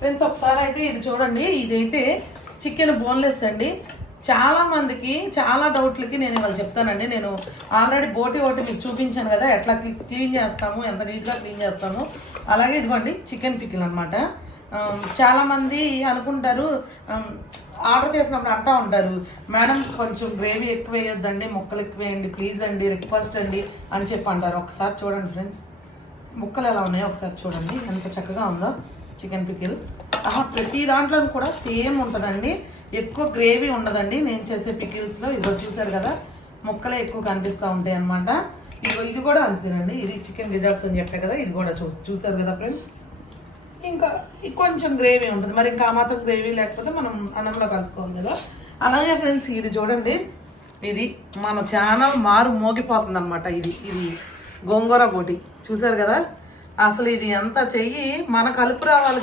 Friends ఒకసారి అయితే ఇది చూడండి, ఇదైతే చికెన్ బోన్లెస్ అండి. చాలా మందికి చాలా డౌట్లకి నేను ఇవాళ చెప్తానండి. నేను ఆల్రెడీ బోటి మీకు చూపించాను కదా, ఎట్లా క్లీన్ చేస్తాము, ఎంత నీట్గా క్లీన్ చేస్తాము. అలాగే ఇదిగోండి చికెన్ పికిల్ అనమాట. చాలామంది అనుకుంటారు, ఆర్డర్ చేసినప్పుడు అంటూ ఉంటారు, మేడం కొంచెం గ్రేవీ ఎక్కువ వేయొద్దండి, ముక్కలు ఎక్కువ వేయండి ప్లీజ్ అండి, రిక్వెస్ట్ అండి అని చెప్పి అంటారు. ఒకసారి చూడండి ఫ్రెండ్స్, ముక్కలు ఎలా ఉన్నాయో ఒకసారి చూడండి, ఎంత చక్కగా ఉందో చికెన్ పికిల్. ప్రతి దాంట్లో కూడా సేమ్ ఉంటుందండి, ఎక్కువ గ్రేవీ ఉండదండి నేను చేసే పికిల్స్లో. ఇదిగో చూసారు కదా, ముక్కలే ఎక్కువ కనిపిస్తూ ఉంటాయి అన్నమాట. ఇది కూడా అంతేనండి, ఇది చికెన్ గిజార్స్ అని చెప్పే కదా, ఇది కూడా చూసారు కదా ఫ్రెండ్స్. ఇంకా కొంచెం గ్రేవీ ఉంటుంది, మరి ఇంకా మాత్రం గ్రేవీ లేకపోతే మనం అన్నంలో కలుపుకోవాలి కదా. అలాగే ఫ్రెండ్స్ ఇది చూడండి, ఇది మన ఛానల్ మోగిపోతుంది అనమాట. ఇది గోంగూర బోటి చూసారు కదా, అసలు ఇది ఎంత చెయ్యి మన కలుపు రావాలి.